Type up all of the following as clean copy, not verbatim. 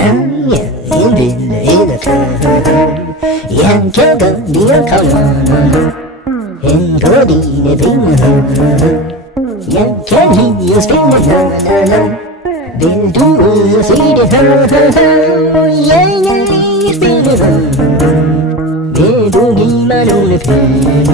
en ville edderkop. Jeg kan godt lide at kravle en gardine vinger. Jeg kan lide at spille vil du ud og se det jeg kan lide at spille vil du give mig nogle penge.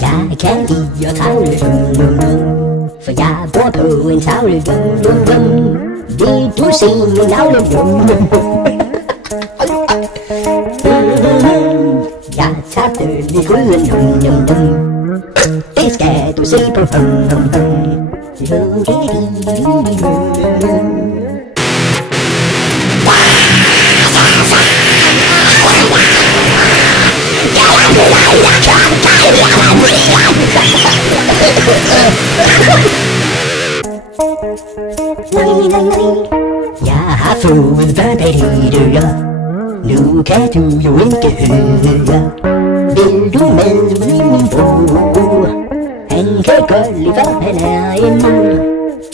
Jeg kan lide at kravle, for jeg bor på en tavle. Vil du se min navle? Jeg tabte ved gryden, det skal du se på. Jeg har fået børnebadhytter, nu kan du jo ikke høre. Vil du med min bror? Han kan godt lide, for han er en mor.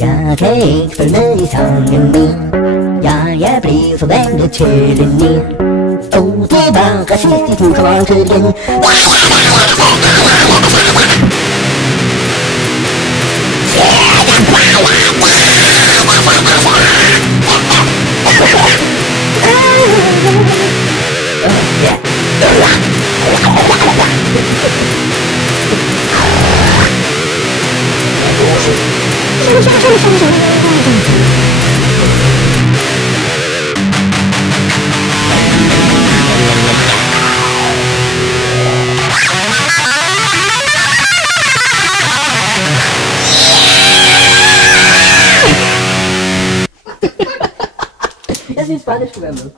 Jeg kan ikke følge med i sangen mere. Jeg blev forvandlet til en nær. Det var racistisk, nu kommer han til igen. Jeg synes bare, det skulle være med.